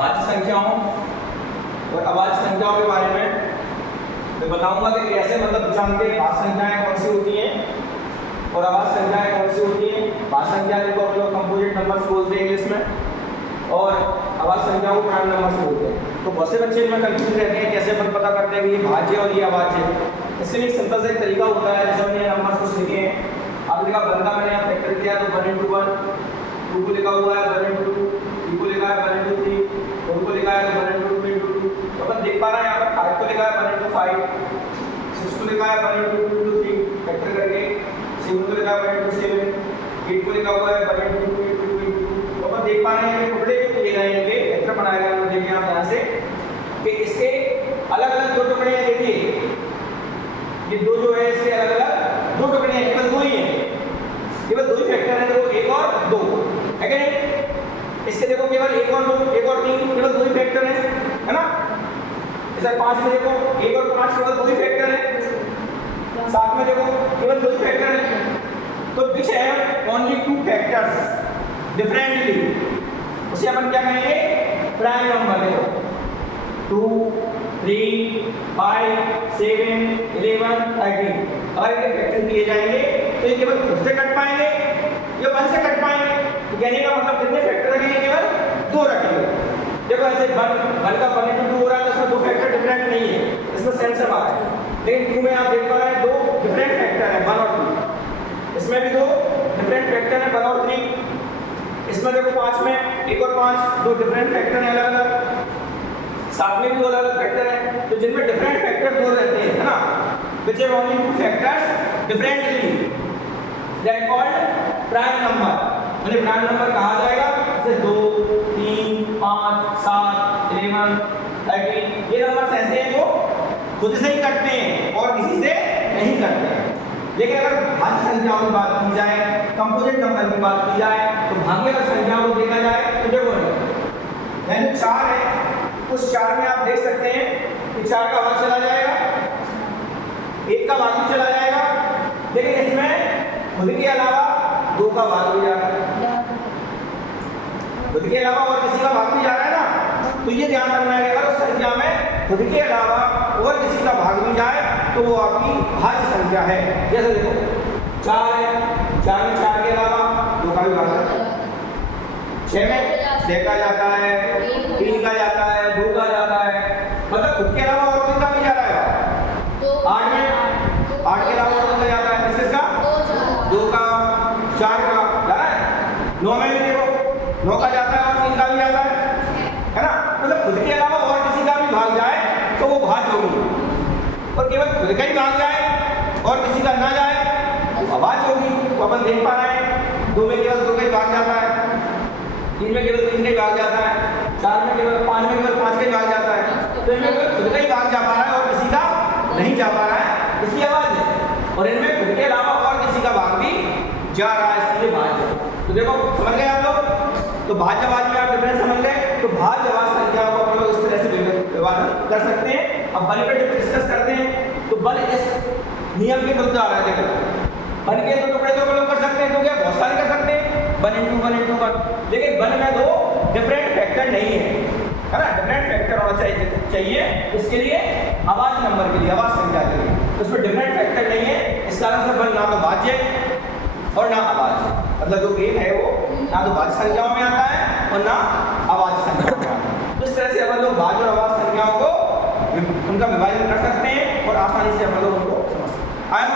भाज्य संख्याओं और अभाज्य संख्याओं के बारे में मैं बताऊंगा कि कैसे मतलब जानते हैं भाज्य संख्याएं कौन सी होती हैं और अभाज्य संख्याएं कौन सी होती हैं। भाज्य संख्या को हम लोग कंपोजिट नंबर्स बोलते हैं इंग्लिश में और अभाज्य संख्याओं को प्राइम नंबर्स बोलते हैं। तो बहुत से बच्चे इनमें कंफ्यूज रहते हैं कैसे अपन पता करते हैं कि ये भाज्य और ये अभाज्य है। इसके लिए सिंपल सा एक तरीका होता है, जैसे हमने नंबर्स को लिखे हैं, आप देखा वन का मैंने यहाँ फैक्टर किया तो 1 into 1, 2 को लिखा हुआ है 1 into 2, 3 को लिखा है 1 into 3, 4 को लिखा है 1 into 2 into 2। तो अपन देख पा रहे हैं यहाँ पर 5 को लिखा है 1 into 5, 6 को लिखा है 1 into 2 into 3 फैक्टर करके, 7 को लिखा है 1 into 7, 8 को लिखा हुआ है 1 into 2 into 2 into 2। तो अपन देख पा रहे हैं कि टुकड़े लिए गए हैं, ये फैक्टर बनाया गया है। देखिए आप यहाँ से कि इसके अलग अलग दो टुकड़े हैं। देखिए ये दो जो है इसके अलग अलग दो टुकड़े हैं, केवल दो ही हैं, केवल दो ही फैक्टर हैं। देखो 1 और 2 है क्या नहीं? इसके देखो केवल 1 और 2, 1 और 3 केवल दो ही फैक्टर हैं, है ना? इधर 5 में देखो 1 और 5 केवल दो ही फैक्टर हैं। 7 में देखो केवल दो ही फैक्टर हैं। तो which have only 2 factors differently, उसे अपन क्या कहेंगे? Prime number. देखो 2, 3, 5, 7, 11, 13 अगर इनके फैक्टर किए जाएंगे तो ये केवल खुद से कट पाएंगे या 1 से कट पाएंगे। तो कहने का मतलब कितने फैक्टर रखेंगे? केवल 2 रखेंगे। देखो ऐसे 1 का 1 into 2 हो रहा है तो इसमें 2 फैक्टर डिफरेंट नहीं है, इसमें सेम सेम आ रहा है। लेकिन 2 में आप देख पा रहे हैं 2 डिफरेंट फैक्टर है 1 और 2, इसमें भी 2 डिफरेंट फैक्टर है 1 और 3। इसमें देखो 5 में 1 और 5 2 डिफरेंट फैक्टर है अलग अलग। 7 में भी 2 अलग अलग फैक्टर है, तो जिनमें डिफरेंट फैक्टर 2 रहते हैं, है ना? which have only 2 factors differently that called prime number। मतलब प्राइम नंबर कहा जाएगा जैसे 2, 3, 5, 7, 11, 13 ये नंबर्स ऐसे हैं जो खुद से ही कटते हैं और किसी से नहीं कटते हैं। लेकिन अगर भाज्य संख्याओं की बात की जाए, कंपोजिट नंबर की बात की जाए, तो भाग्य संख्याओं को देखा जाए तो देखो यानी 4 है, उस 4 में आप देख सकते हैं कि 4 का भाग चला जाएगा, 1 का भाग भी चला जाएगा, लेकिन इसमें खुद के अलावा 2 का भाग भी जा रहा है। खुद के अलावा और किसी का भाग भी जा रहा है ना, तो ये ध्यान रखना है कि अगर उस संख्या में खुद के अलावा और किसी का भाग भी जाए तो वो आपकी भाज्य संख्या है। जैसे देखो 4 है, 4 में 4 के अलावा 2 का भी भाग जाता है, 6 में 6 का जाता है, 3 का जाता है, 2 का जाता है, मतलब खुद के अलावा और किसका भी जा रहा है। 8 में 8 के अलावा और किसका जाता है? किसका? 2 का, 4 का जा रहा है। 9 में भी देखो 9 का जाता है और 3 का भी जाता है ना? मतलब खुद के अलावा और किसी का भी भाग जाए तो वो भाज्य होगी, और केवल खुद का ही भाग जाए और किसी का ना जाए तो अभाज्य होगी। तो अपन देख पा रहे हैं 2 में केवल 2 का ही भाग जाता है, 3 में केवल 3 का ही भाग जाता है, 4 में केवल 5 में केवल 5 का ही भाग जाता है। तो इनमें केवल खुद का ही भाग जा पा रहा है और किसी का नहीं जा पा रहा है, इसकी आवाज है। और इनमें खुद के अलावा और किसी का भाग भी जा रहा है, इसलिए भाज्य। तो देखो समझ गए आप लोग? तो भाज्य में आप डिफरेंस समझ गए। तो भाज्य अभाज्य संख्याओं को हम लोग इस तरह से व्यवहार कर सकते हैं। अब बल पे डिस्कस करते हैं। तो बल इस नियम के विरुद्ध आ रहा है। देखो बल के 2 टुकड़े तो हम लोग कर सकते हैं, तो क्या बहुत सारे कर सकते हैं 1 into 1 into 1, लेकिन बल में 2 डिफरेंट फैक्टर नहीं है ना? डिफरेंट फैक्टर होना चाहिए इसके लिए, अभाज्य नंबर के लिए, अभाज्य संख्या के लिए। तो उसमें डिफरेंट फैक्टर नहीं है, इस कारण से बल ना तो भाज्य और ना अभाज्य, मतलब जो 1 है वो ना तो भाज्य संख्याओं में आता है और ना अभाज्य संख्याओं में आता है। तो इस तरह से अपन लोग भाज्य और अभाज्य संख्याओं को उनका विभाजन कर सकते हैं और आसानी से अपन लोग उनको समझ सकते हैं।